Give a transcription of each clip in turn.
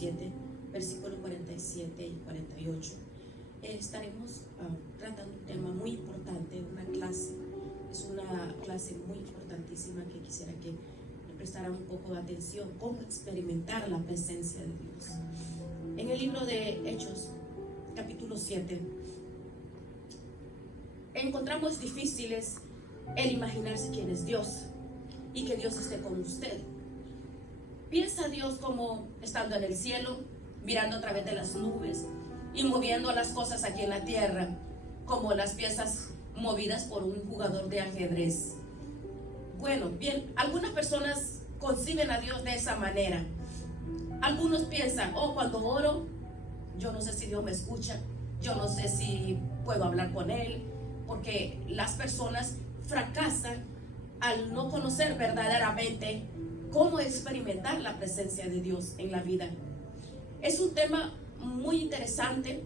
7, versículos 47 y 48. Estaremos tratando un tema muy importante, una clase. Es una clase muy importantísima que quisiera que le prestaran un poco de atención. Cómo experimentar la presencia de Dios. En el libro de Hechos, capítulo 7, encontramos difíciles el imaginarse quién es Dios y que Dios esté con usted. Piensa a Dios como estando en el cielo, mirando a través de las nubes y moviendo las cosas aquí en la tierra, como las piezas movidas por un jugador de ajedrez. Bueno, bien, algunas personas conciben a Dios de esa manera. Algunos piensan, cuando oro, yo no sé si Dios me escucha, yo no sé si puedo hablar con Él, porque las personas fracasan al no conocer verdaderamente cómo experimentar la presencia de Dios en la vida. Es un tema muy interesante.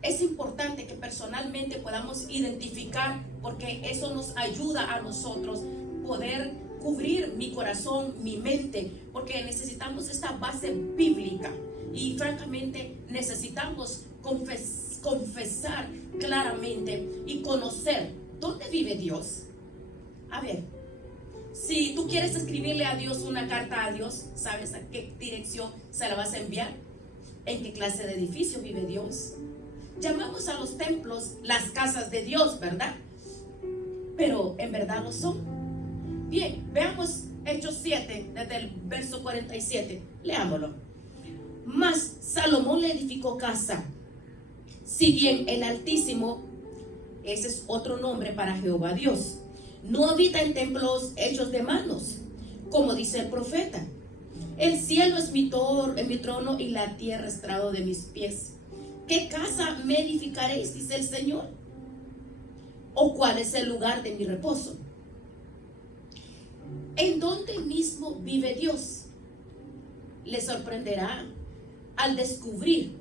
Es importante que personalmente podamos identificar, porque eso nos ayuda a nosotros poder cubrir mi corazón, mi mente, porque necesitamos esta base bíblica y francamente necesitamos confesar claramente y conocer dónde vive Dios. A ver, si tú quieres escribirle a Dios una carta a Dios, ¿sabes a qué dirección se la vas a enviar? ¿En qué clase de edificio vive Dios? Llamamos a los templos las casas de Dios, ¿verdad? Pero en verdad lo son. Bien, veamos Hechos 7, desde el verso 47. Leámoslo. Mas Salomón le edificó casa. Si bien el Altísimo, ese es otro nombre para Jehová Dios, no habita en templos hechos de manos, como dice el profeta. El cielo es mi trono y la tierra estrado de mis pies. ¿Qué casa me edificaréis? Dice el Señor. ¿O cuál es el lugar de mi reposo? ¿En dónde mismo vive Dios? Le sorprenderá al descubrir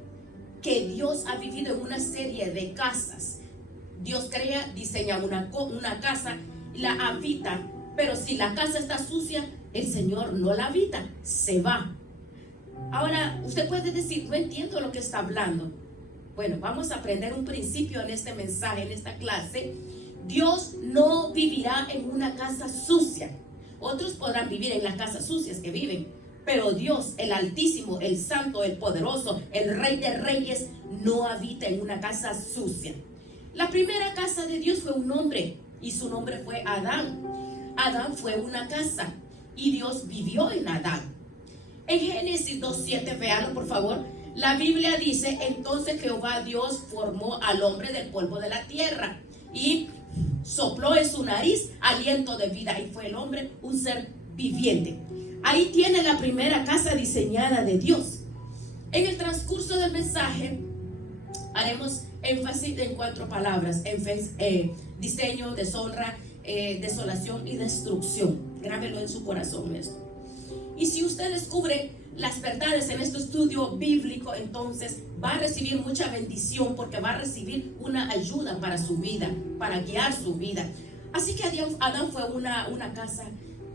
que Dios ha vivido en una serie de casas. Dios crea, diseña una casa, la habita, pero si la casa está sucia, el Señor no la habita, se va. Ahora, usted puede decir, no entiendo lo que está hablando. Bueno, vamos a aprender un principio en este mensaje, en esta clase. Dios no vivirá en una casa sucia. Otros podrán vivir en las casas sucias que viven, pero Dios, el Altísimo, el Santo, el Poderoso, el Rey de Reyes, no habita en una casa sucia. La primera casa de Dios fue un hombre, y su nombre fue Adán. Adán fue una casa, y Dios vivió en Adán. En Génesis 2:7, véanlo por favor. La Biblia dice, entonces Jehová Dios formó al hombre del polvo de la tierra, y sopló en su nariz aliento de vida, y fue el hombre un ser viviente. Ahí tiene la primera casa diseñada de Dios. En el transcurso del mensaje haremos énfasis en 4 palabras: diseño, deshonra, desolación y destrucción. Grábelo en su corazón esto. Y si usted descubre las verdades en este estudio bíblico, entonces va a recibir mucha bendición, porque va a recibir una ayuda para su vida, para guiar su vida. Así que Adán fue una casa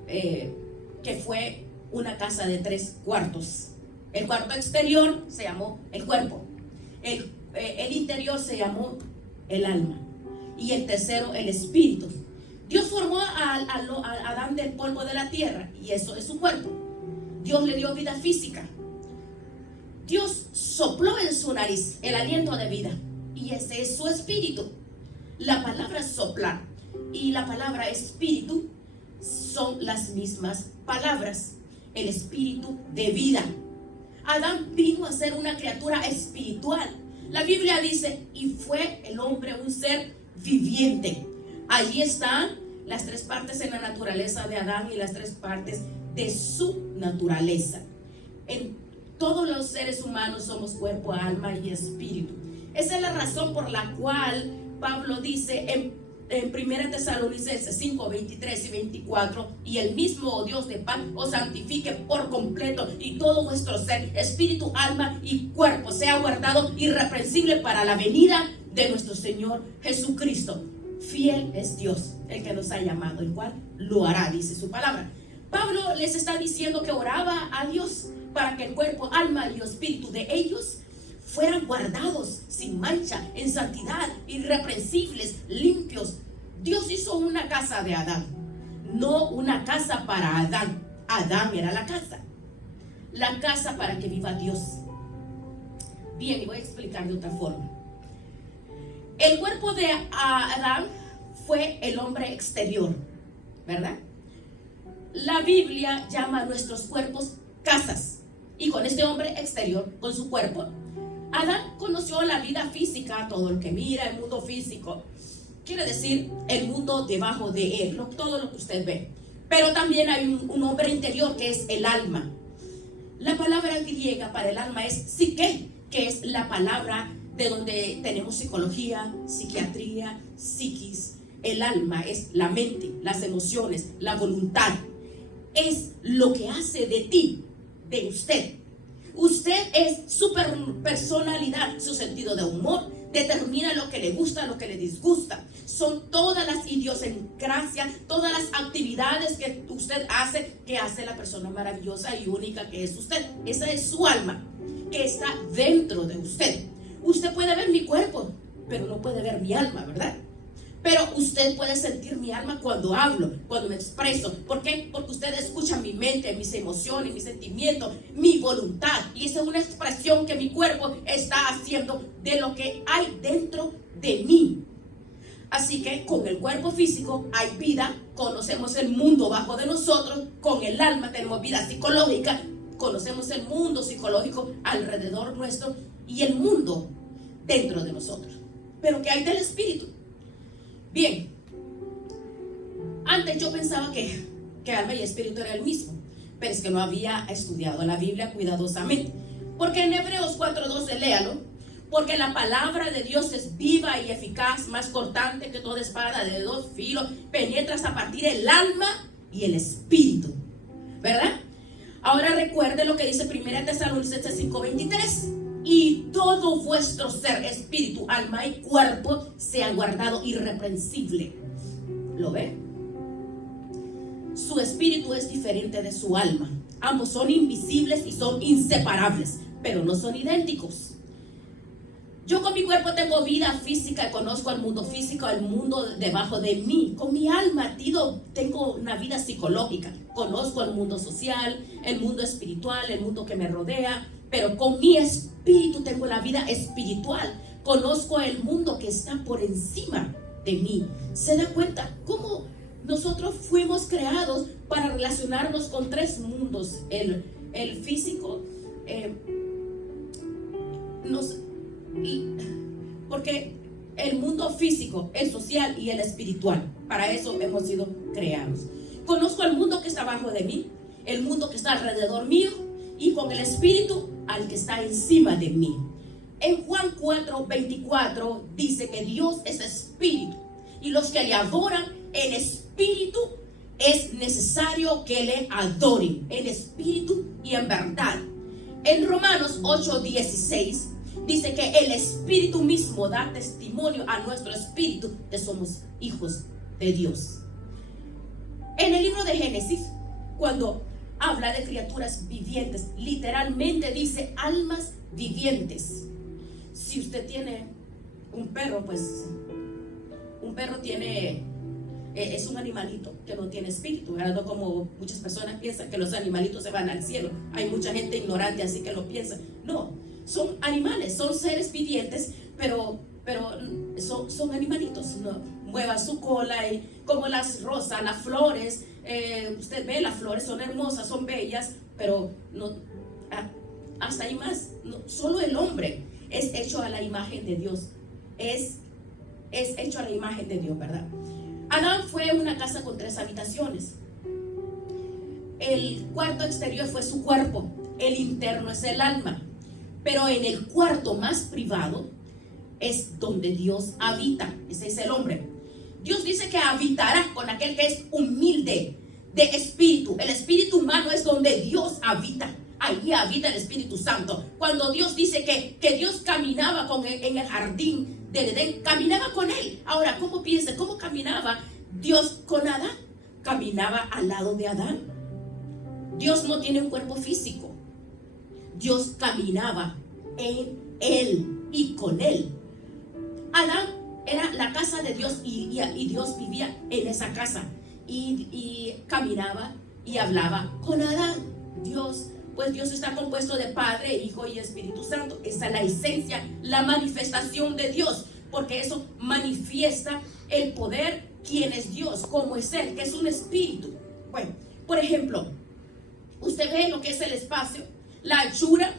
que fue una casa de 3 cuartos. El cuarto exterior se llamó el cuerpo, el interior se llamó el alma, y el tercero el espíritu. Dios formó a Adán del polvo de la tierra, y eso es su cuerpo. Dios le dio vida física. Dios sopló en su nariz el aliento de vida, y ese es su espíritu. La palabra soplar y la palabra espíritu son las mismas palabras. El espíritu de vida. Adán vino a ser una criatura espiritual. La Biblia dice, y fue el hombre un ser viviente. Allí están las 3 partes en la naturaleza de Adán y las 3 partes de su naturaleza. En todos los seres humanos somos cuerpo, alma y espíritu. Esa es la razón por la cual Pablo dice en 1 Tesalonicenses 5, 23 y 24, y el mismo Dios de paz os santifique por completo, y todo vuestro ser, espíritu, alma y cuerpo sea guardado irreprensible para la venida de nuestro Señor Jesucristo. Fiel es Dios, el que nos ha llamado, el cual lo hará, dice su palabra. Pablo les está diciendo que oraba a Dios para que el cuerpo, alma y espíritu de ellos fueran guardados sin mancha, en santidad, irreprensibles, limpios. Dios hizo una casa de Adán, no una casa para Adán. Adán era la casa para que viva Dios. Bien, y voy a explicar de otra forma. El cuerpo de Adán fue el hombre exterior, ¿verdad? La Biblia llama a nuestros cuerpos casas. Y con este hombre exterior, con su cuerpo, Adán conoció la vida física, todo lo que mira, el mundo físico. Quiere decir el mundo debajo de él, todo lo que usted ve. Pero también hay un hombre interior que es el alma. La palabra griega para el alma es psique, que es la palabra de donde tenemos psicología, psiquiatría, psiquis. El alma es la mente, las emociones, la voluntad. Es lo que hace de ti, de usted. Usted es su personalidad, su sentido de humor, determina lo que le gusta, lo que le disgusta. Son todas las idiosincrasias, todas las actividades que usted hace, que hace la persona maravillosa y única que es usted. Esa es su alma, que está dentro de usted. Usted puede ver mi cuerpo, pero no puede ver mi alma, ¿verdad? Pero usted puede sentir mi alma cuando hablo, cuando me expreso. ¿Por qué? Porque usted escucha mi mente, mis emociones, mis sentimientos, mi voluntad. Y esa es una expresión que mi cuerpo está haciendo de lo que hay dentro de mí. Así que con el cuerpo físico hay vida, conocemos el mundo bajo de nosotros. Con el alma tenemos vida psicológica, conocemos el mundo psicológico alrededor nuestro y el mundo dentro de nosotros. Pero ¿qué hay del espíritu? Bien, antes yo pensaba que alma y espíritu era el mismo, pero es que no había estudiado la Biblia cuidadosamente. Porque en Hebreos 4:12, léalo, porque la palabra de Dios es viva y eficaz, más cortante que toda espada de dos filos, penetra hasta partir el alma y el espíritu, ¿verdad? Ahora recuerde lo que dice 1 Tesalonicenses 5:23. Y todo vuestro ser, espíritu, alma y cuerpo sea guardado irreprensible. ¿Lo ve? Su espíritu es diferente de su alma. Ambos son invisibles y son inseparables, pero no son idénticos. Yo con mi cuerpo tengo vida física, conozco el mundo físico, el mundo debajo de mí. Con mi alma tengo una vida psicológica, conozco el mundo social, el mundo espiritual, el mundo que me rodea. Pero con mi espíritu tengo la vida espiritual. Conozco el mundo que está por encima de mí. ¿Se da cuenta cómo nosotros fuimos creados para relacionarnos con tres mundos? El físico, porque el mundo físico, el social y el espiritual, para eso hemos sido creados. Conozco el mundo que está abajo de mí, el mundo que está alrededor mío, y con el espíritu al que está encima de mí. En Juan 4:24 dice que Dios es espíritu, y los que le adoran en espíritu es necesario que le adoren en espíritu y en verdad. En Romanos 8:16 dice que el espíritu mismo da testimonio a nuestro espíritu que somos hijos de Dios. En el libro de Génesis, cuando habla de criaturas vivientes, literalmente dice almas vivientes. Si usted tiene un perro, pues un perro es un animalito que no tiene espíritu, ¿verdad? No como muchas personas piensan que los animalitos se van al cielo. Hay mucha gente ignorante así que lo piensa. No, son animales, son seres vivientes, pero son animalitos, ¿no? Mueva su cola, y como las rosas, las flores. Usted ve, las flores son hermosas, son bellas, pero no, hasta ahí más. No, solo el hombre es hecho a la imagen de Dios. Es hecho a la imagen de Dios, ¿verdad? Adán fue una casa con 3 habitaciones. El cuarto exterior fue su cuerpo, el interno es el alma. Pero en el cuarto más privado es donde Dios habita. Ese es el hombre. Dios dice que habitará con aquel que es humilde de espíritu. El espíritu humano es donde Dios habita. Allí habita el Espíritu Santo. Cuando Dios dice que Dios caminaba en el jardín del Edén, caminaba con él. Ahora, ¿cómo piensa? ¿Cómo caminaba Dios con Adán? Caminaba al lado de Adán. Dios no tiene un cuerpo físico. Dios caminaba en él y con él. Adán era la casa de Dios y Dios vivía en esa casa y caminaba y hablaba con Adán. Pues Dios está compuesto de Padre, Hijo y Espíritu Santo. Esa es la esencia, la manifestación de Dios, porque eso manifiesta el poder, quién es Dios, cómo es Él, que es un espíritu. Bueno, por ejemplo, usted ve lo que es el espacio, la anchura,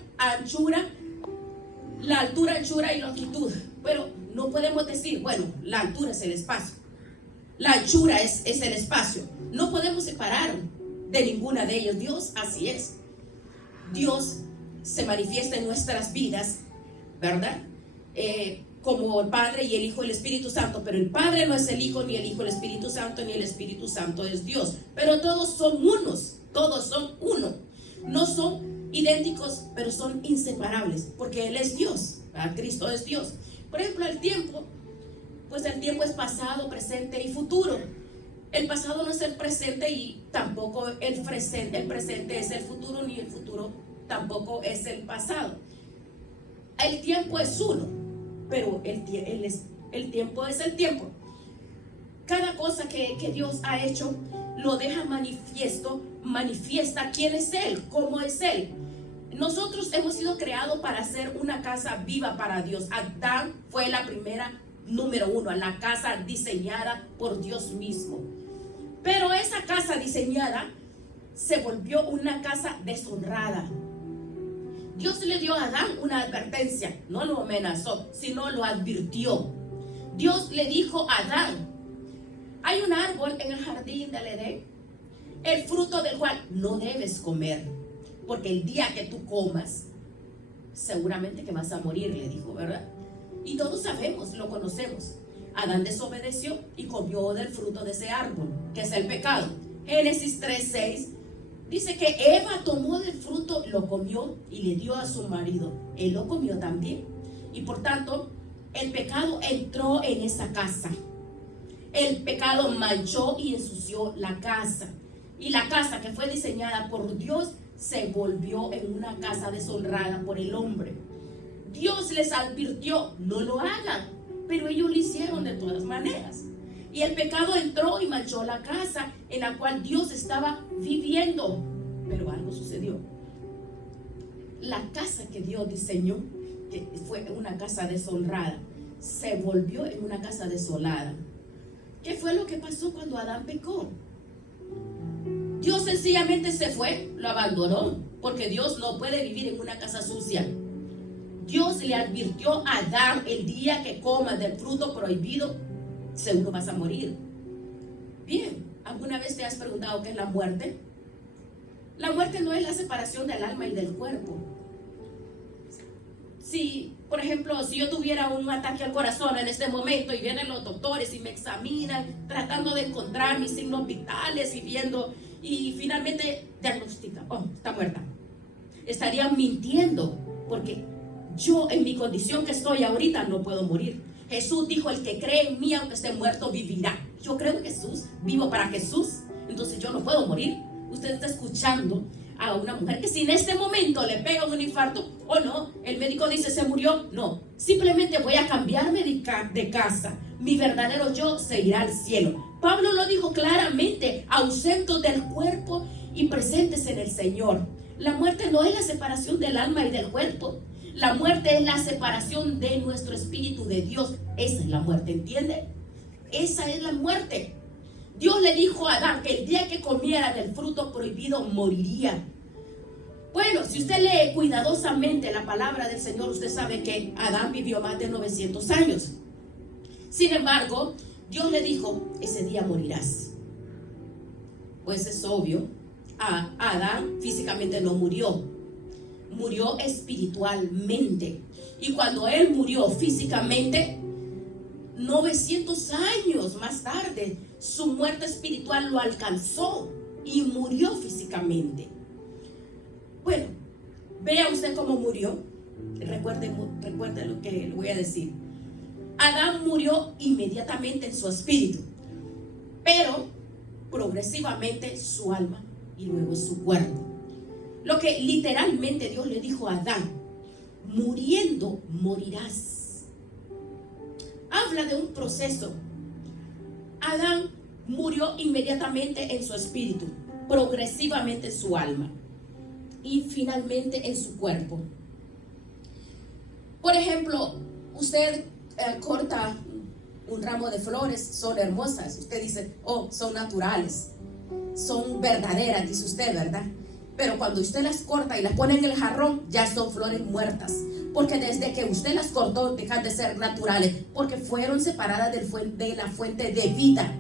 la altura, anchura y longitud. Pero no podemos decir, bueno, la altura es el espacio, la anchura es el espacio. No podemos separar de ninguna de ellos. Dios así es. Dios se manifiesta en nuestras vidas, ¿verdad? Como el Padre y el Hijo y el Espíritu Santo. Pero el Padre no es el Hijo, ni el Hijo el Espíritu Santo, ni el Espíritu Santo es Dios. Pero todos son unos, todos son uno. No son idénticos, pero son inseparables, porque Él es Dios, ¿verdad? Cristo es Dios. Por ejemplo, el tiempo, pues el tiempo es pasado, presente y futuro. El pasado no es el presente y tampoco el presente es el futuro, ni el futuro tampoco es el pasado. El tiempo es uno, pero el tiempo es el tiempo. Cada cosa que Dios ha hecho lo deja manifiesta quién es Él, cómo es Él. Nosotros hemos sido creados para hacer una casa viva para Dios. Adán fue la primera, número uno, la casa diseñada por Dios mismo. Pero esa casa diseñada se volvió una casa deshonrada. Dios le dio a Adán una advertencia, no lo amenazó, sino lo advirtió. Dios le dijo a Adán: hay un árbol en el jardín del Edén, el fruto del cual no debes comer, porque el día que tú comas, seguramente que vas a morir, le dijo, ¿verdad? Y todos sabemos, lo conocemos. Adán desobedeció y comió del fruto de ese árbol, que es el pecado. Génesis 3:6 dice que Eva tomó del fruto, lo comió y le dio a su marido. Él lo comió también. Y por tanto, el pecado entró en esa casa. El pecado manchó y ensució la casa. Y la casa que fue diseñada por Dios se volvió en una casa deshonrada por el hombre. Dios les advirtió: no lo hagan. Pero ellos lo hicieron de todas maneras. Y el pecado entró y manchó la casa en la cual Dios estaba viviendo. Pero algo sucedió. La casa que Dios diseñó, que fue una casa deshonrada, se volvió en una casa desolada. ¿Qué fue lo que pasó cuando Adán pecó? Dios sencillamente se fue, lo abandonó, porque Dios no puede vivir en una casa sucia. Dios le advirtió a Adán: el día que comas del fruto prohibido, seguro vas a morir. Bien, ¿alguna vez te has preguntado qué es la muerte? La muerte no es la separación del alma y del cuerpo. Si, por ejemplo, si yo tuviera un ataque al corazón en este momento y vienen los doctores y me examinan tratando de encontrar mis signos vitales y viendo, y finalmente diagnostican: oh, está muerta. Estarían mintiendo, porque yo en mi condición que estoy ahorita no puedo morir. Jesús dijo: el que cree en mí, aunque esté muerto, vivirá. Yo creo en Jesús, vivo para Jesús, entonces yo no puedo morir. Usted está escuchando a una mujer que si en este momento le pega un infarto, o no, el médico dice: se murió. No, simplemente voy a cambiarme de casa. Mi verdadero yo se irá al cielo. Pablo lo dijo claramente: ausentes del cuerpo y presentes en el Señor. La muerte no es la separación del alma y del cuerpo. La muerte es la separación de nuestro espíritu de Dios. Esa es la muerte, ¿entiende? Esa es la muerte. Dios le dijo a Adán que el día que comiera del fruto prohibido moriría. Bueno, si usted lee cuidadosamente la palabra del Señor, usted sabe que Adán vivió más de 900 años. Sin embargo, Dios le dijo: ese día morirás. Pues es obvio, Adán físicamente no murió. Murió espiritualmente. Y cuando él murió físicamente, 900 años más tarde, su muerte espiritual lo alcanzó y murió físicamente. Bueno, vea usted cómo murió. Recuerde lo que le voy a decir. Adán murió inmediatamente en su espíritu, pero progresivamente su alma y luego su cuerpo. lo que literalmente Dios le dijo a Adán: muriendo morirás. Habla de un proceso. Adán murió inmediatamente en su espíritu, progresivamente en su alma y finalmente en su cuerpo. Por ejemplo, usted corta un ramo de flores, son hermosas. Usted dice: oh, son naturales, son verdaderas, dice usted, ¿verdad? Pero cuando usted las corta y las pone en el jarrón, ya son flores muertas, porque desde que usted las cortó dejan de ser naturales, porque fueron separadas de la fuente de vida.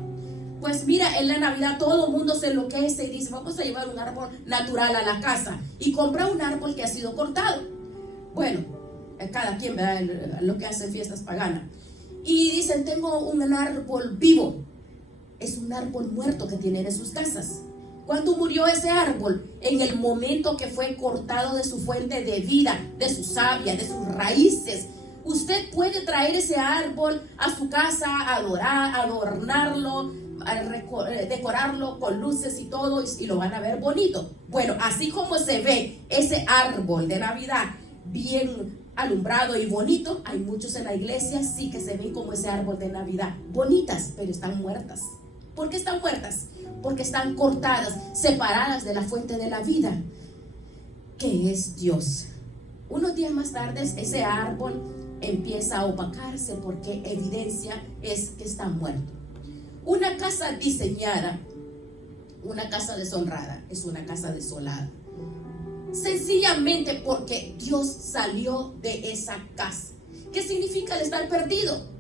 Pues mira, en la Navidad todo el mundo se enloquece y dice: vamos a llevar un árbol natural a la casa, y compra un árbol que ha sido cortado. Bueno, cada quien ve lo que hace en fiestas paganas, y dicen: tengo un árbol vivo. Es un árbol muerto que tienen en sus casas. ¿Cuándo murió ese árbol? En el momento que fue cortado de su fuente de vida, de su savia, de sus raíces. Usted puede traer ese árbol a su casa, adornarlo, decorarlo con luces y todo, y lo van a ver bonito. Bueno, así como se ve ese árbol de Navidad bien alumbrado y bonito, hay muchos en la iglesia sí que se ven como ese árbol de Navidad, bonitas, pero están muertas. ¿Por qué están muertas? Porque están cortadas, separadas de la fuente de la vida, que es Dios. Unos días más tarde ese árbol empieza a opacarse, porque evidencia es que está muerto. Una casa diseñada, una casa deshonrada, es una casa desolada, sencillamente porque Dios salió de esa casa. ¿Qué significa el estar perdido?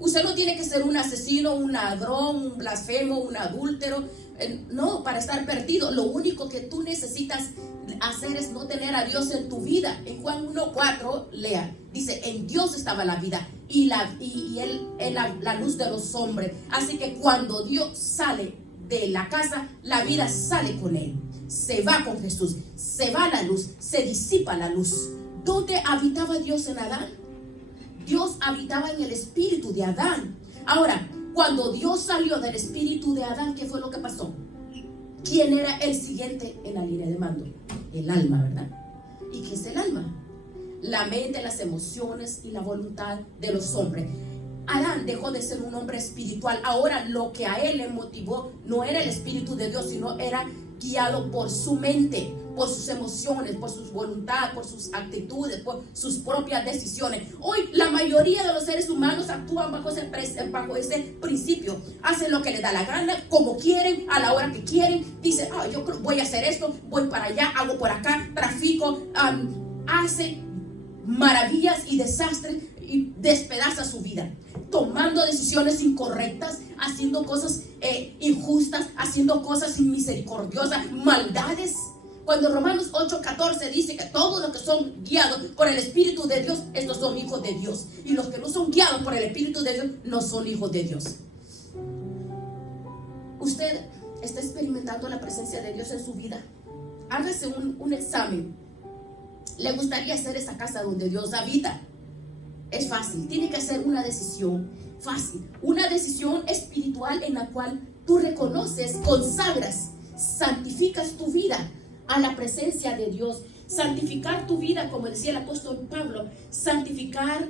Usted no tiene que ser un asesino, un ladrón, un blasfemo, un adúltero, no, para estar perdido. Lo único que tú necesitas hacer es no tener a Dios en tu vida. En Juan 1:4, lea, dice: en Dios estaba la vida, y Él es la luz de los hombres. Así que cuando Dios sale de la casa, la vida sale con Él. Se va con Jesús, se va la luz, se disipa la luz. ¿Dónde habitaba Dios en Adán? Dios habitaba en el espíritu de Adán. Ahora, cuando Dios salió del espíritu de Adán, ¿qué fue lo que pasó? ¿Quién era el siguiente en la línea de mando? El alma, ¿verdad? ¿Y qué es el alma? La mente, las emociones y la voluntad de los hombres. Adán dejó de ser un hombre espiritual. Ahora lo que a él le motivó no era el espíritu de Dios, sino era guiado por su mente, por sus emociones, por su voluntad, por sus actitudes, por sus propias decisiones. Hoy la mayoría de los seres humanos actúan bajo ese principio. Hacen lo que les da la gana, como quieren, a la hora que quieren. Dicen: yo voy a hacer esto, voy para allá, hago por acá, trafico, hace maravillas y desastres y despedaza su vida, tomando decisiones incorrectas, haciendo cosas injustas, haciendo cosas inmisericordiosas, maldades. Cuando Romanos 8:14 dice que todos los que son guiados por el Espíritu de Dios, estos son hijos de Dios, y los que no son guiados por el Espíritu de Dios no son hijos de Dios. Usted está experimentando la presencia de Dios en su vida. Hágase un examen. ¿Le gustaría hacer esa casa donde Dios habita? Es fácil, tiene que hacer una decisión fácil, una decisión espiritual en la cual tú reconoces, consagras, santificas tu vida a la presencia de Dios. Santificar tu vida, como decía el apóstol Pablo, santificar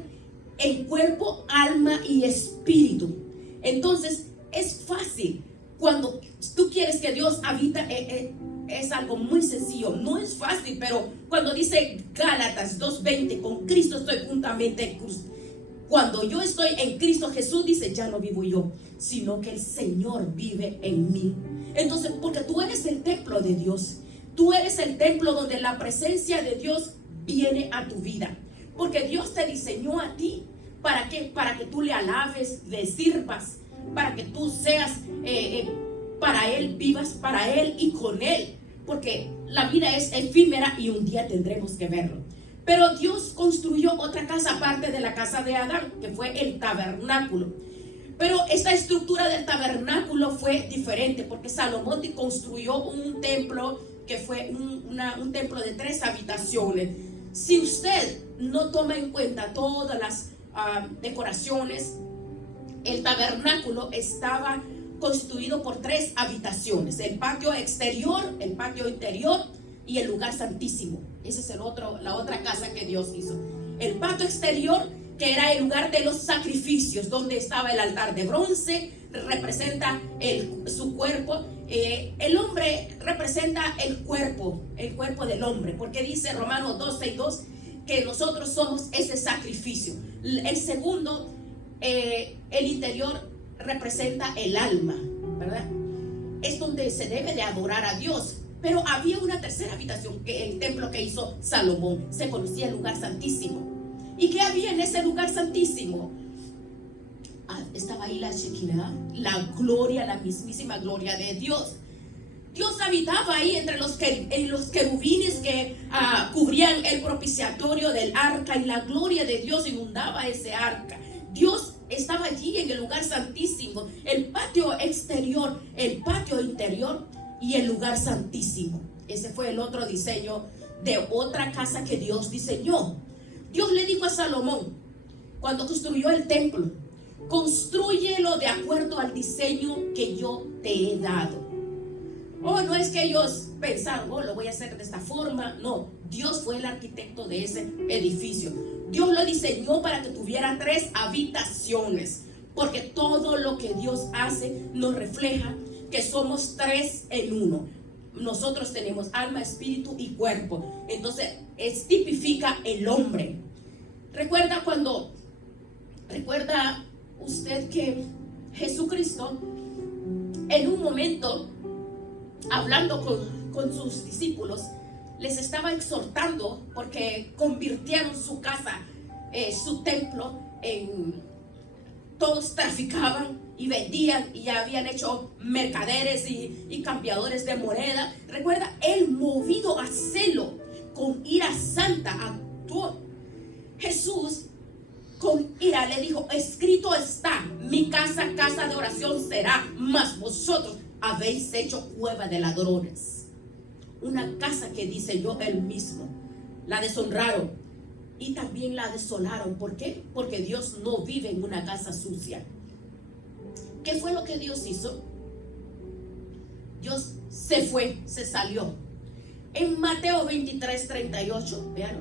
el cuerpo, alma y espíritu. Entonces es fácil. Cuando tú quieres que Dios habita, es algo muy sencillo. No es fácil, pero cuando dice Gálatas 2:20, con Cristo estoy juntamente en cruz. Cuando yo estoy en Cristo Jesús, dice, ya no vivo yo, sino que el Señor vive en mí. Entonces, porque tú eres el templo de Dios. Tú eres el templo donde la presencia de Dios viene a tu vida. Porque Dios te diseñó a ti. ¿Para qué? Para que tú le alabes, le sirvas, para que tú seas para Él, vivas para Él y con Él. Porque la vida es efímera y un día tendremos que verlo. Pero Dios construyó otra casa aparte de la casa de Adán, que fue el tabernáculo. Pero esta estructura del tabernáculo fue diferente, porque Salomón construyó un templo que fue un templo de 3 habitaciones. Si usted no toma en cuenta todas las decoraciones, el tabernáculo estaba construido por 3 habitaciones: el patio exterior, el patio interior y el lugar santísimo. Esa es la otra casa que Dios hizo. El patio exterior, que era el lugar de los sacrificios, donde estaba el altar de bronce, representa su cuerpo. El hombre representa el cuerpo del hombre, porque dice Romanos 12:2 que nosotros somos ese sacrificio. El segundo, el interior representa el alma, ¿verdad? Es donde se debe de adorar a Dios. Pero había una tercera habitación, que el templo que hizo Salomón, se conocía el lugar santísimo. ¿Y qué había en ese lugar santísimo? Estaba ahí la Shekinah, la gloria, la mismísima gloria de Dios. Dios habitaba ahí entre los querubines que cubrían el propiciatorio del arca, y la gloria de Dios inundaba ese arca. Dios estaba allí en el lugar santísimo, el patio exterior, el patio interior y el lugar santísimo. Ese fue el otro diseño de otra casa que Dios diseñó. Dios le dijo a Salomón, cuando construyó el templo: constrúyelo de acuerdo al diseño que yo te he dado. No es que ellos pensaron, lo voy a hacer de esta forma. No, Dios fue el arquitecto de ese edificio. Dios lo diseñó para que tuviera 3 habitaciones, porque todo lo que Dios hace nos refleja que somos 3 en 1. Nosotros tenemos alma, espíritu y cuerpo. Entonces tipifica el hombre. Recuerda usted que Jesucristo, en un momento, hablando con sus discípulos, les estaba exhortando porque convirtieron su casa, su templo, todos traficaban y vendían, y ya habían hecho mercaderes y cambiadores de moneda. Recuerda, él, movido a celo, con ira santa, actuó. Jesús con ira le dijo: escrito está, mi casa, casa de oración será, mas vosotros habéis hecho cueva de ladrones. Una casa que diseñó él mismo. La deshonraron y también la desolaron. ¿Por qué? Porque Dios no vive en una casa sucia. ¿Qué fue lo que Dios hizo? Dios se fue, se salió. En Mateo 23:38, vean: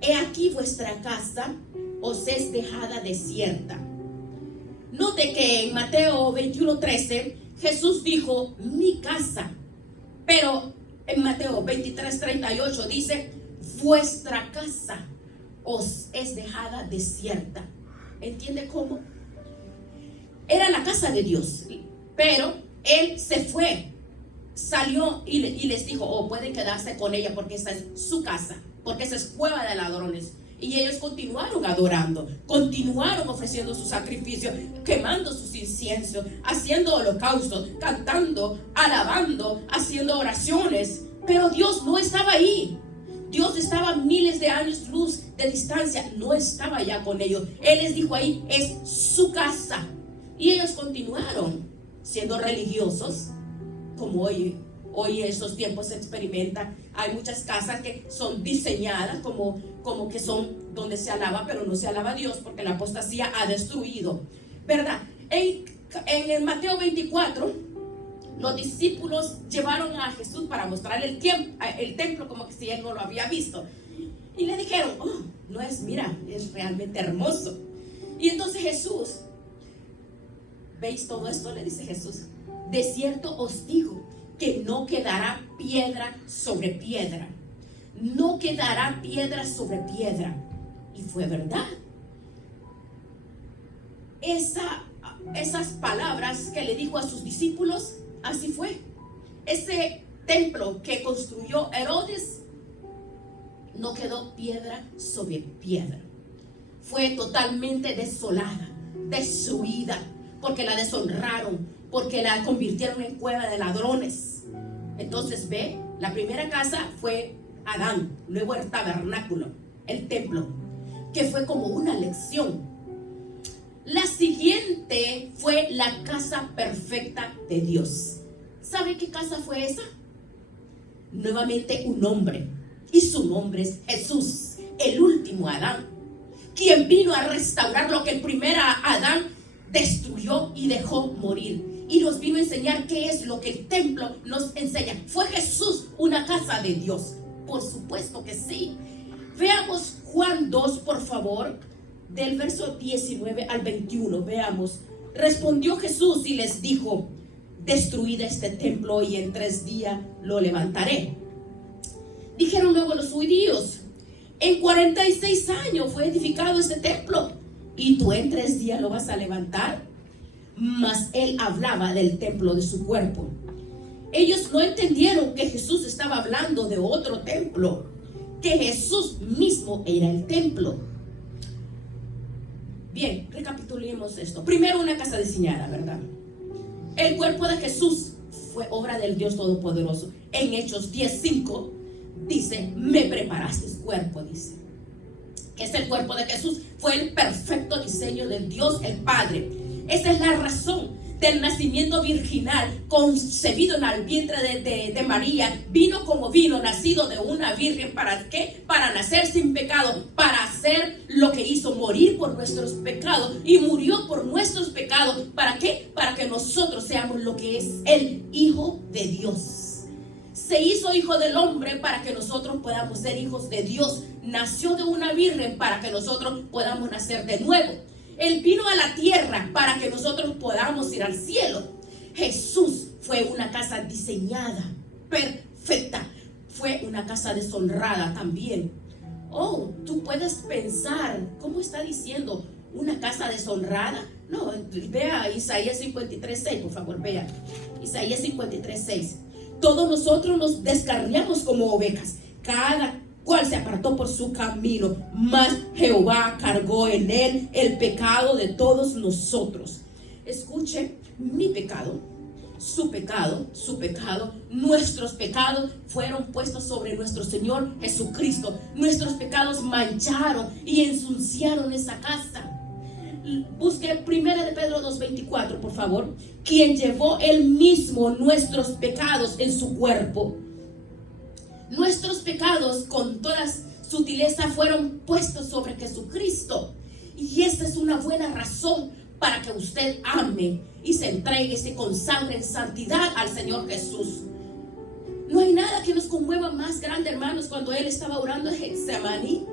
he aquí vuestra casa os es dejada desierta. Note que en Mateo 21:13 Jesús dijo mi casa, pero en Mateo 23:38 dice vuestra casa os es dejada desierta. ¿Entiende cómo? Era la casa de Dios, pero él se fue, salió y les dijo: pueden quedarse con ella porque esa es su casa, porque esa es cueva de ladrones. Y ellos continuaron adorando, continuaron ofreciendo sus sacrificios, quemando sus inciensos, haciendo holocaustos, cantando, alabando, haciendo oraciones. Pero Dios no estaba ahí. Dios estaba a miles de años luz de distancia, no estaba ya con ellos. Él les dijo: ahí es su casa. Y ellos continuaron siendo religiosos, como hoy en estos tiempos se experimenta. Hay muchas casas que son diseñadas como que son donde se alaba, pero no se alaba a Dios, porque la apostasía ha destruido, ¿verdad? En el Mateo 24, los discípulos llevaron a Jesús para mostrarle el templo como que si él no lo había visto, y le dijeron: no es, mira, es realmente hermoso. Y entonces Jesús: ¿veis todo esto?, le dice Jesús. De cierto os digo que no quedará piedra sobre piedra. No quedará piedra sobre piedra. Y fue verdad. Esas palabras que le dijo a sus discípulos, así fue. Ese templo que construyó Herodes, no quedó piedra sobre piedra. Fue totalmente desolada, destruida, porque la deshonraron, porque la convirtieron en cueva de ladrones. Entonces la primera casa fue Adán, luego el tabernáculo, el templo, que fue como una lección. La siguiente fue la casa perfecta de Dios. ¿Sabe qué casa fue esa? Nuevamente un hombre, y su nombre es Jesús, el último Adán, quien vino a restaurar lo que el primer Adán destruyó y dejó morir. y nos vino a enseñar qué es lo que el templo nos enseña. ¿Fue Jesús una casa de Dios? Por supuesto que sí. Veamos Juan 2, por favor, del verso 19 al 21. Veamos. Respondió Jesús y les dijo: destruid este templo y en 3 días lo levantaré. Dijeron luego los judíos: en 46 años fue edificado este templo, y tú en 3 días lo vas a levantar. Mas él hablaba del templo de su cuerpo. Ellos no entendieron que Jesús estaba hablando de otro templo, que Jesús mismo era el templo. Bien, recapitulemos esto. Primero, una casa diseñada, ¿verdad? El cuerpo de Jesús fue obra del Dios Todopoderoso. En Hechos 10:5 dice: me preparaste cuerpo, dice. Que es el cuerpo de Jesús. Fue el perfecto diseño de Dios el Padre. Esa es la razón del nacimiento virginal, concebido en el vientre de María. Vino como vino, nacido de una virgen. ¿Para qué? Para nacer sin pecado, para hacer lo que hizo, morir por nuestros pecados, y murió por nuestros pecados. ¿Para qué? Para que nosotros seamos lo que es el Hijo de Dios. Se hizo hijo del hombre para que nosotros podamos ser hijos de Dios. Nació de una virgen para que nosotros podamos nacer de nuevo. Él vino a la tierra para que nosotros podamos ir al cielo. Jesús fue una casa diseñada, perfecta. Fue una casa deshonrada también. Oh, tú puedes pensar, ¿cómo está diciendo una casa deshonrada? No, vea Isaías 53:6, por favor, vea. Isaías 53:6. Todos nosotros nos descarriamos como ovejas, cada cual se apartó por su camino, mas Jehová cargó en él el pecado de todos nosotros. Escuche, mi pecado, su pecado, nuestros pecados fueron puestos sobre nuestro Señor Jesucristo. Nuestros pecados mancharon y ensuciaron esa casa. Busque 1 de Pedro 2:24, por favor. Quien llevó él mismo nuestros pecados en su cuerpo. Nuestros pecados con toda sutileza fueron puestos sobre Jesucristo. Y esta es una buena razón para que usted ame y se entregue, se consagre en santidad al Señor Jesús. No hay nada que nos conmueva más grande, hermanos, cuando Él estaba orando en Getsemaní.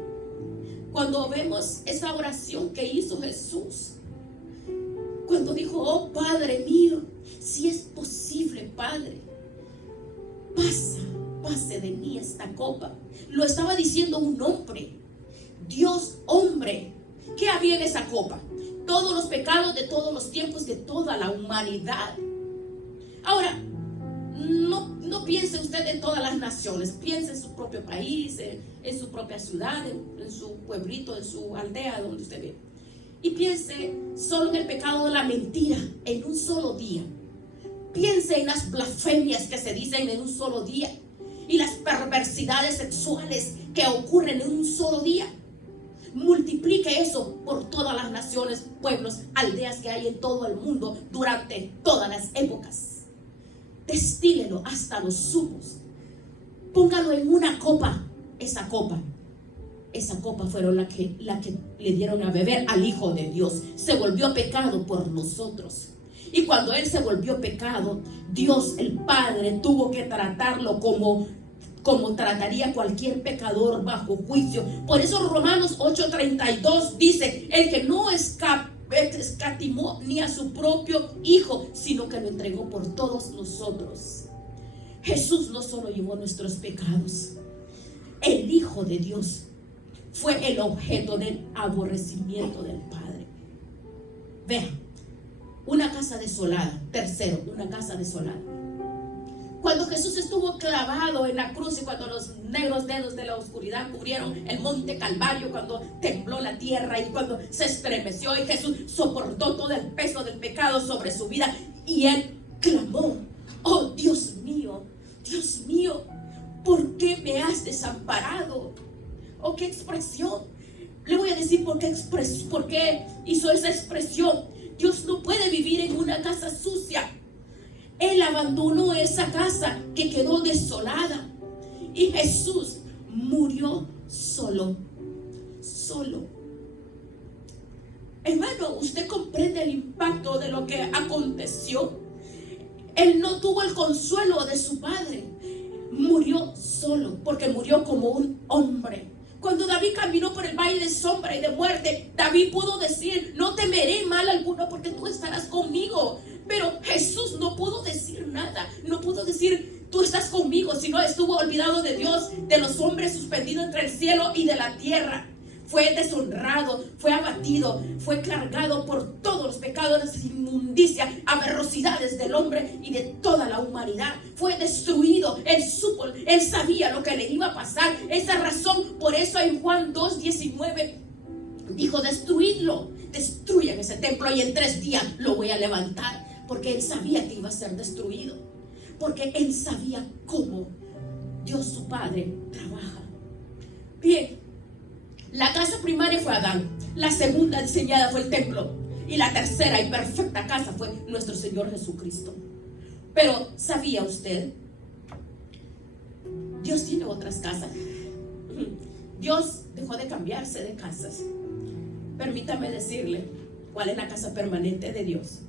Cuando vemos esa oración que hizo Jesús. Cuando dijo: oh Padre mío, si es posible, Padre, pase de mí esta copa. Lo estaba diciendo un hombre, Dios hombre. ¿Qué había en esa copa? Todos los pecados de todos los tiempos, de toda la humanidad. Ahora, no piense usted en todas las naciones. Piense en su propio país, en su propia ciudad, en su pueblito, en su aldea donde usted vive. Y piense solo en el pecado de la mentira en un solo día. Piense en las blasfemias que se dicen en un solo día y las perversidades sexuales que ocurren en un solo día. Multiplique eso por todas las naciones, pueblos, aldeas que hay en todo el mundo durante todas las épocas. Destílelo hasta los zumos. Póngalo en una copa. Esa copa fueron la que le dieron a beber al Hijo de Dios. Se volvió pecado por nosotros. Y cuando Él se volvió pecado, Dios el Padre tuvo que tratarlo como trataría cualquier pecador bajo juicio. Por eso Romanos 8:32 dice: el que no escatimó ni a su propio Hijo, sino que lo entregó por todos nosotros. Jesús no solo llevó nuestros pecados, el Hijo de Dios fue el objeto del aborrecimiento del Padre. Vean, una casa desolada. Tercero, una casa desolada. Cuando Jesús estuvo clavado en la cruz y cuando los negros dedos de la oscuridad cubrieron el monte Calvario, cuando tembló la tierra y cuando se estremeció y Jesús soportó todo el peso del pecado sobre su vida, y Él clamó: oh Dios mío, ¿por qué me has desamparado? Oh, qué expresión. Le voy a decir por qué hizo esa expresión. Dios no puede vivir en una casa sucia. Él abandonó esa casa que quedó desolada. Y Jesús murió solo. Hermano, ¿usted comprende el impacto de lo que aconteció? Él no tuvo el consuelo de su padre. Murió solo, porque murió como un hombre. Cuando David caminó por el valle de sombra y de muerte, David pudo decir: no temeré mal alguno, porque tú estarás conmigo. Pero Jesús no pudo decir nada. No pudo decir: tú estás conmigo, sino estuvo olvidado de Dios, de los hombres, suspendido entre el cielo y de la tierra. Fue deshonrado, fue abatido, fue cargado por todos los pecados, las inmundicias, aberrosidades del hombre y de toda la humanidad. Fue destruido. Él supo, él sabía lo que le iba a pasar. Esa razón, por eso en Juan 2:19 dijo: destruidlo, destruyan ese templo y en 3 días lo voy a levantar. Porque él sabía que iba a ser destruido. Porque él sabía cómo Dios su Padre trabaja. Bien, la casa primaria fue Adán. La segunda diseñada fue el templo. Y la tercera y perfecta casa fue nuestro Señor Jesucristo. Pero ¿sabía usted? Dios tiene otras casas. Dios dejó de cambiarse de casas. Permítame decirle cuál es la casa permanente de Dios.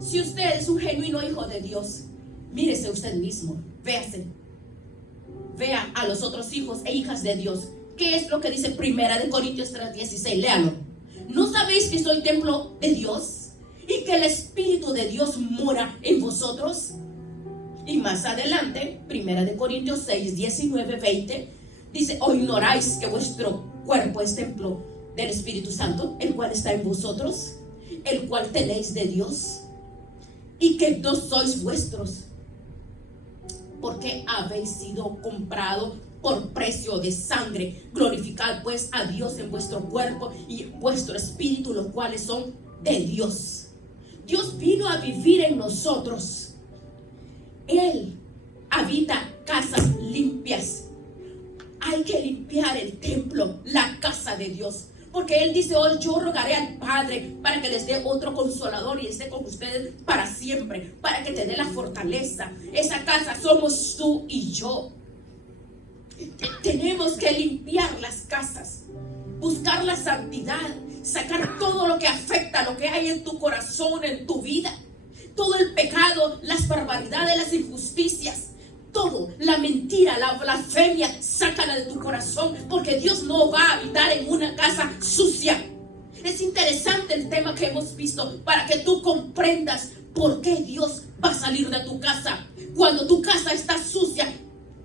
Si usted es un genuino hijo de Dios, mírese usted mismo, véase. Vea a los otros hijos e hijas de Dios. ¿Qué es lo que dice 1 Corintios 3:16? Léalo. ¿No sabéis que soy templo de Dios y que el Espíritu de Dios mora en vosotros? Y más adelante, 1 Corintios 6:19-20, dice: ¿o ignoráis que vuestro cuerpo es templo del Espíritu Santo, el cual está en vosotros, el cual tenéis de Dios, y que no sois vuestros, porque habéis sido comprado por precio de sangre? Glorificad pues a Dios en vuestro cuerpo y vuestro espíritu, los cuales son de Dios. Dios vino a vivir en nosotros. Él habita casas limpias. Hay que limpiar el templo, la casa de Dios. Porque Él dice: hoy yo rogaré al Padre para que les dé otro consolador y esté con ustedes para siempre, para que te dé la fortaleza. Esa casa somos tú y yo. Tenemos que limpiar las casas, buscar la santidad, sacar todo lo que afecta, lo que hay en tu corazón, en tu vida. Todo el pecado, las barbaridades, las injusticias, todo, la mentira, la blasfemia, sácala de tu corazón, porque Dios no va a habitar en una casa sucia. Es interesante el tema que hemos visto para que tú comprendas por qué Dios va a salir de tu casa. Cuando tu casa está sucia,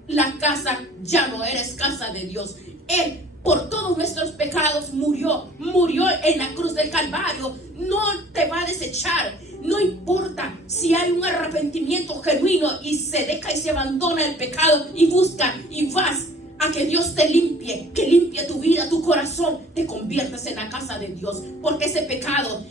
la casa ya no eres casa de Dios. Él, por todos nuestros pecados, murió en la cruz del Calvario. No te va a desechar. No importa si hay un arrepentimiento genuino y se deja y se abandona el pecado y busca y vas a que Dios te limpie, que limpie tu vida, tu corazón, te conviertas en la casa de Dios. Porque ese pecado,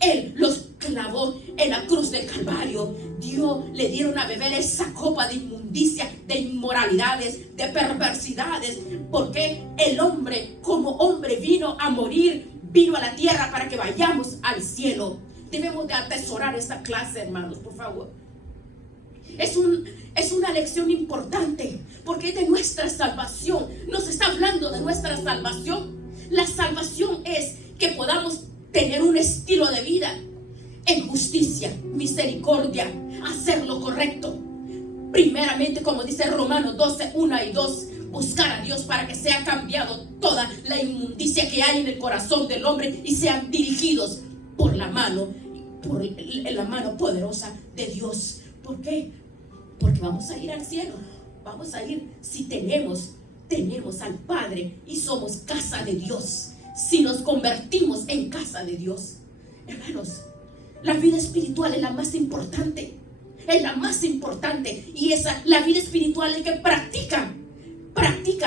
Él los clavó en la cruz del Calvario. Dios le dieron a beber esa copa de inmundicia, de inmoralidades, de perversidades. Porque el hombre, como hombre, vino a morir, vino a la tierra para que vayamos al cielo. Debemos de atesorar esta clase, hermanos, por favor. Es una lección importante, porque es de nuestra salvación. Nos está hablando de nuestra salvación. La salvación es que podamos tener un estilo de vida en justicia, misericordia, hacer lo correcto. Primeramente, como dice Romanos 12:1-2, buscar a Dios para que sea cambiado toda la inmundicia que hay en el corazón del hombre y sean dirigidos por la mano poderosa de Dios. ¿Por qué? Porque vamos a ir al cielo. Vamos a ir si tenemos al Padre y somos casa de Dios. Si nos convertimos en casa de Dios. Hermanos, la vida espiritual es la más importante. Es la más importante. Y la vida espiritual es que practica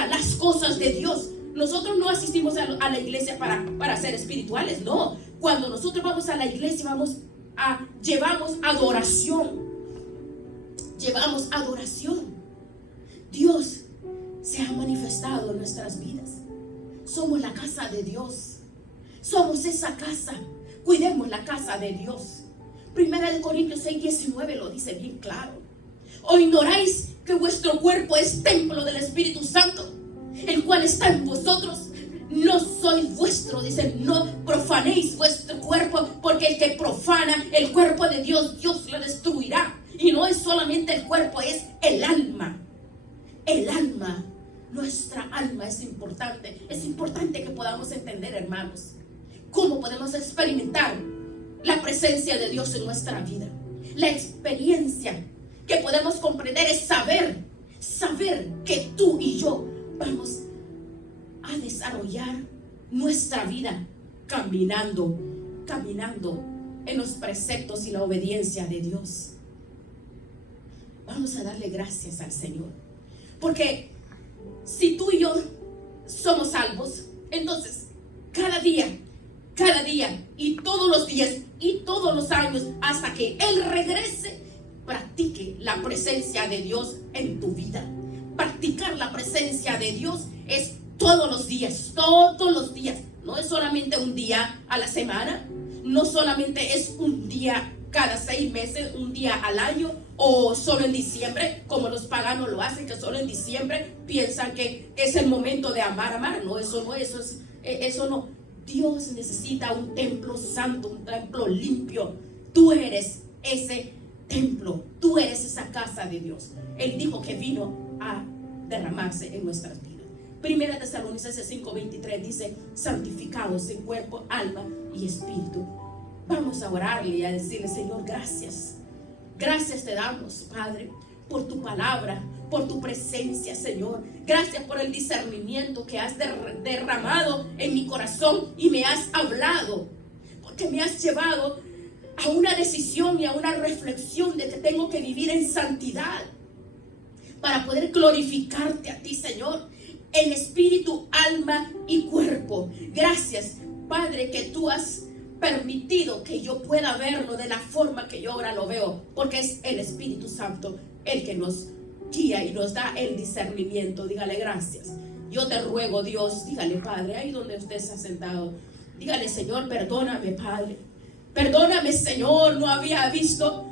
las cosas de Dios. Nosotros no asistimos a la iglesia para ser espirituales, no. Cuando nosotros vamos a la iglesia, llevamos adoración. Llevamos adoración. Dios se ha manifestado en nuestras vidas. Somos la casa de Dios. Somos esa casa. Cuidemos la casa de Dios. 1 Corintios 6:19 lo dice bien claro. ¿O ignoráis que vuestro cuerpo es templo del Espíritu Santo, el cual está en vosotros? No sois vuestro, dice, no profanéis vuestro cuerpo, porque el que profana el cuerpo de Dios, Dios lo solamente el cuerpo, es el alma. El alma, nuestra alma es importante. Es importante que podamos entender, hermanos, cómo podemos experimentar la presencia de Dios en nuestra vida. La experiencia que podemos comprender es saber que tú y yo vamos a desarrollar nuestra vida caminando en los preceptos y la obediencia de Dios. Vamos a darle gracias al Señor, porque si tú y yo somos salvos, entonces cada día y todos los días y todos los años, hasta que Él regrese, practique la presencia de Dios en tu vida. Practicar la presencia de Dios es todos los días. No es solamente un día a la semana, no solamente es un día cada 6 meses, un día al año, o solo en diciembre, como los paganos lo hacen, que solo en diciembre piensan que es el momento de amar. No, eso no. Dios necesita un templo santo, un templo limpio. Tú eres ese templo, tú eres esa casa de Dios. Él dijo que vino a derramarse en nuestras vidas. Primera Tesalonicenses 5:23 dice: santificados en cuerpo, alma y espíritu. Vamos a orarle y a decirle: Señor, gracias. Gracias te damos, Padre, por tu palabra, por tu presencia, Señor. Gracias por el discernimiento que has derramado en mi corazón y me has hablado, porque me has llevado a una decisión y a una reflexión de que tengo que vivir en santidad para poder glorificarte a ti, Señor, en espíritu, alma y cuerpo. Gracias, Padre, que tú has permitido que yo pueda verlo de la forma que yo ahora lo veo, porque es el Espíritu Santo el que nos guía y nos da el discernimiento. Dígale gracias. Yo te ruego, Dios, dígale, Padre, ahí donde usted se ha sentado, dígale: Señor, perdóname, Padre, perdóname, Señor, no había visto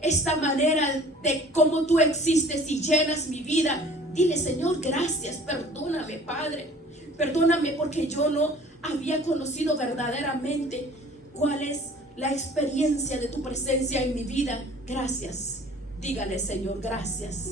esta manera de cómo tú existes y llenas mi vida. Dile: Señor, gracias, perdóname, Padre, perdóname porque yo no había conocido verdaderamente cuál es la experiencia de tu presencia en mi vida. Gracias. Dígale: Señor, gracias.